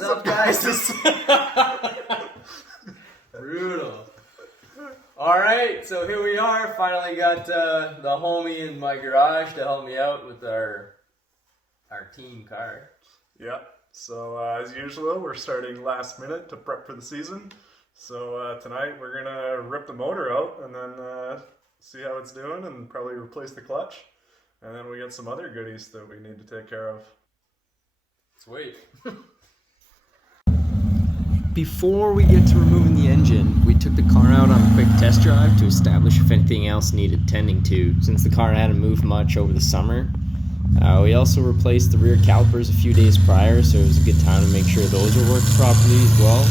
What's up, guys? Brutal. Alright, so here we are. Finally got the homie in my garage to help me out with our team car. Yep. So as usual, we're starting last minute to prep for the season. So tonight we're gonna rip the motor out and then see how it's doing and probably replace the clutch. And then we got some other goodies that we need to take care of. Let's wait. Before we get to removing the engine, we took the car out on a quick test drive to establish if anything else needed tending to, since the car hadn't moved much over the summer. We also replaced the rear calipers a few days prior, so it was a good time to make sure those were working properly as well.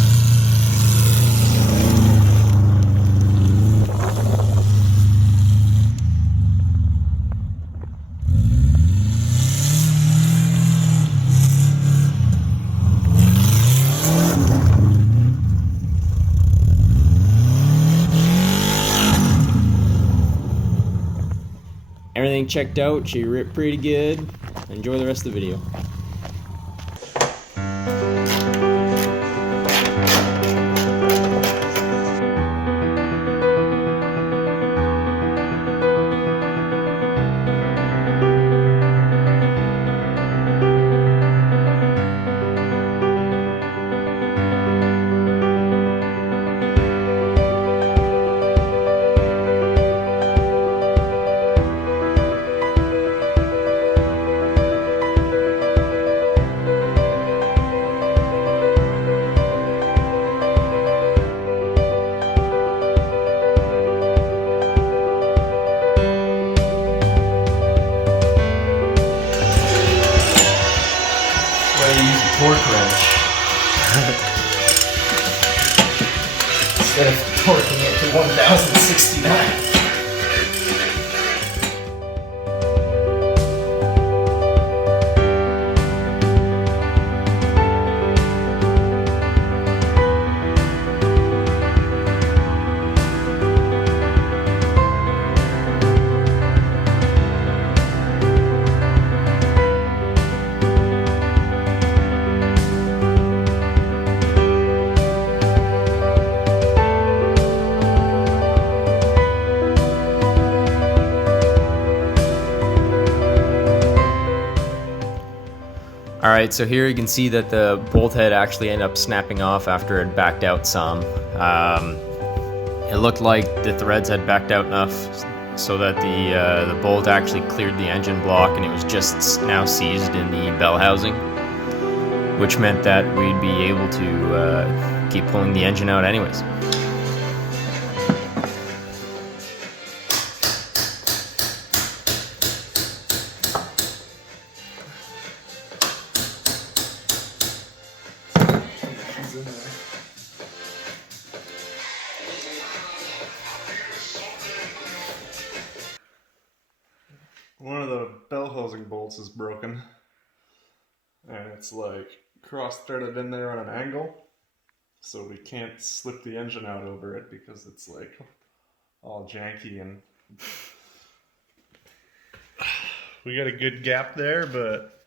Everything checked out, she ripped pretty good. Enjoy the rest of the video. Torque wrench instead of torquing it to 1069. Alright, so here you can see that the bolt head actually ended up snapping off after it backed out some. It looked like the threads had backed out enough so that the bolt actually cleared the engine block and it was just now seized in the bell housing, which meant that we'd be able to keep pulling the engine out anyways. One of the bell housing bolts is broken, and it's like cross-threaded in there on an angle, so we can't slip the engine out over it because it's like all janky, and we got a good gap there, but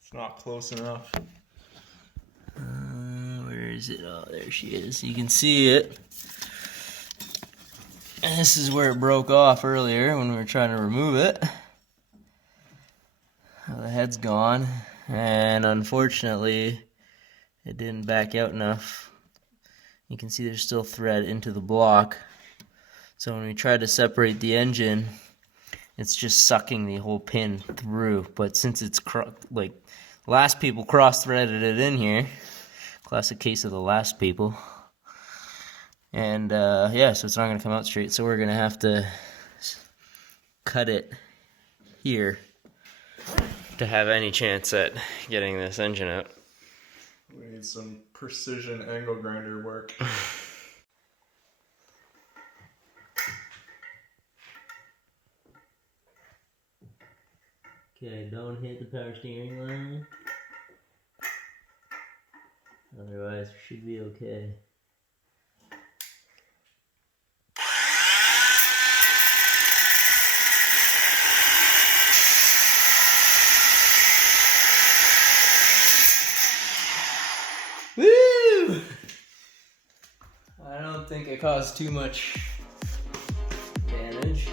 it's not close enough. Where is it? Oh, there she is. You can see it. And this is where it broke off earlier when we were trying to remove it. The head's gone, and unfortunately it didn't back out enough. You can see there's still thread into the block, so when we try to separate the engine, it's just sucking the whole pin through. But since it's like last people cross-threaded it in here, classic case of the last people, and yeah, so it's not going to come out straight, so we're going to have to cut it here to have any chance at getting this engine out. We need some precision angle grinder work. Okay, don't hit the power steering line. Otherwise, we should be okay. Woo! I don't think it caused too much damage.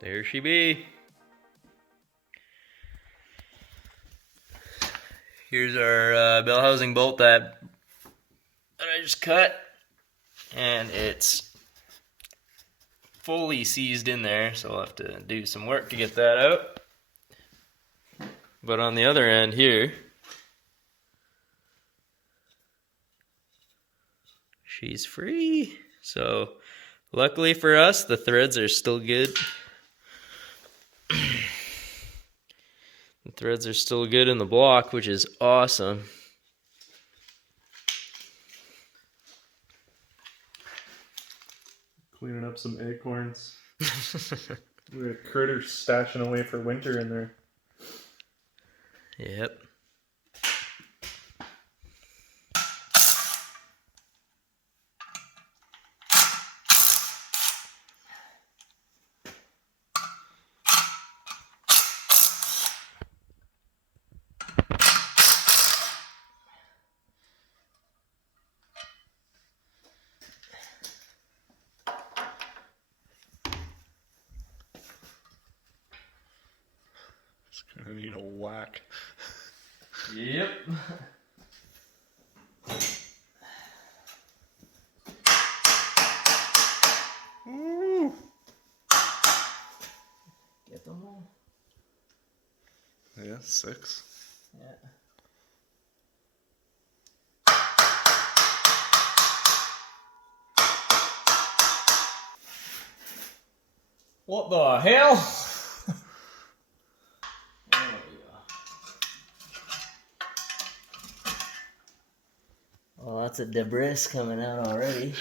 There she be. Here's our bell housing bolt that I just cut, and it's fully seized in there, so I'll have to do some work to get that out. But on the other end here, she's free. So luckily for us, the threads are still good. The threads are still good in the block, which is awesome. Cleaning up some acorns. We got critters stashing away for winter in there. Yep. Just gonna need a whack. Yep. Ooh. Get them all. Yeah, 6. Yeah. What the hell? Well, lots of debris coming out already.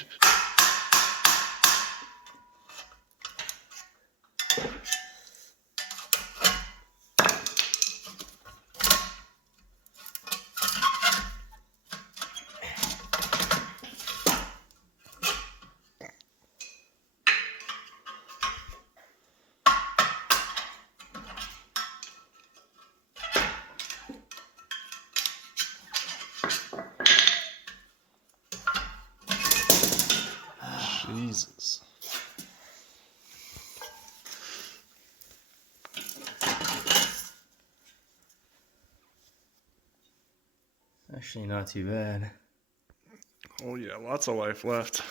Jesus. Actually, not too bad. Oh yeah, lots of life left.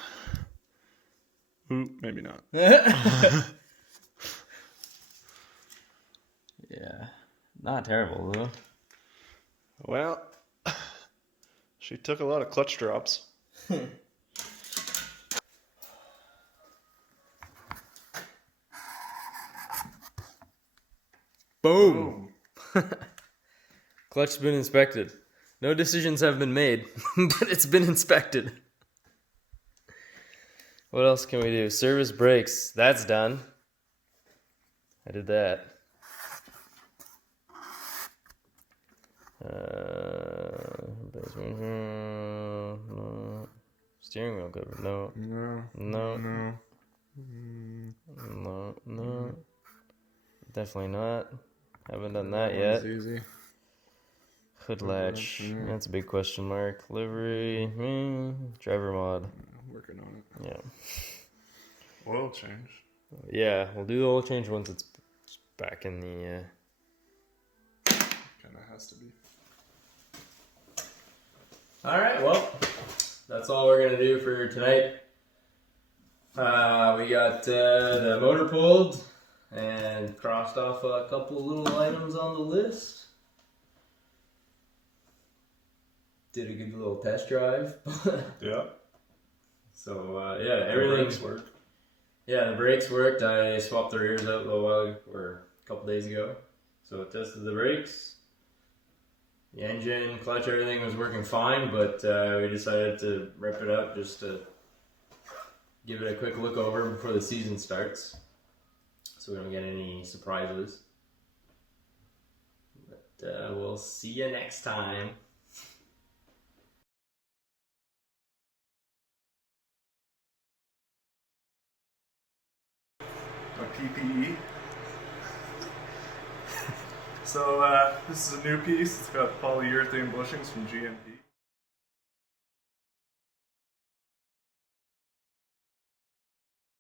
Ooh, maybe not. Yeah, not terrible though. Well, she took a lot of clutch drops. Boom! Clutch's been inspected. No decisions have been made, but it's been inspected. What else can we do? Service brakes. That's done. I did that. No. Steering wheel cover. No. No. Definitely not. Haven't done that yet. Easy. Hood latch. That's a big question mark. Livery. Driver mod. Working on it. Yeah. Oil change. Yeah, we'll do the oil change once it's back in the. Kind of has to be. All right. Well, that's all we're gonna do for tonight. We got the motor pulled and crossed off a couple little items on the list. Did a good little test drive. Yeah. So yeah, everything's worked. Yeah, the brakes worked. I swapped the rears out a little while or a couple days ago. So I tested the brakes. The engine, clutch, everything was working fine, but we decided to rip it up just to give it a quick look over before the season starts, so we don't get any surprises. we'll see you next time. My PPE. So this is a new piece. It's got polyurethane bushings from GMP.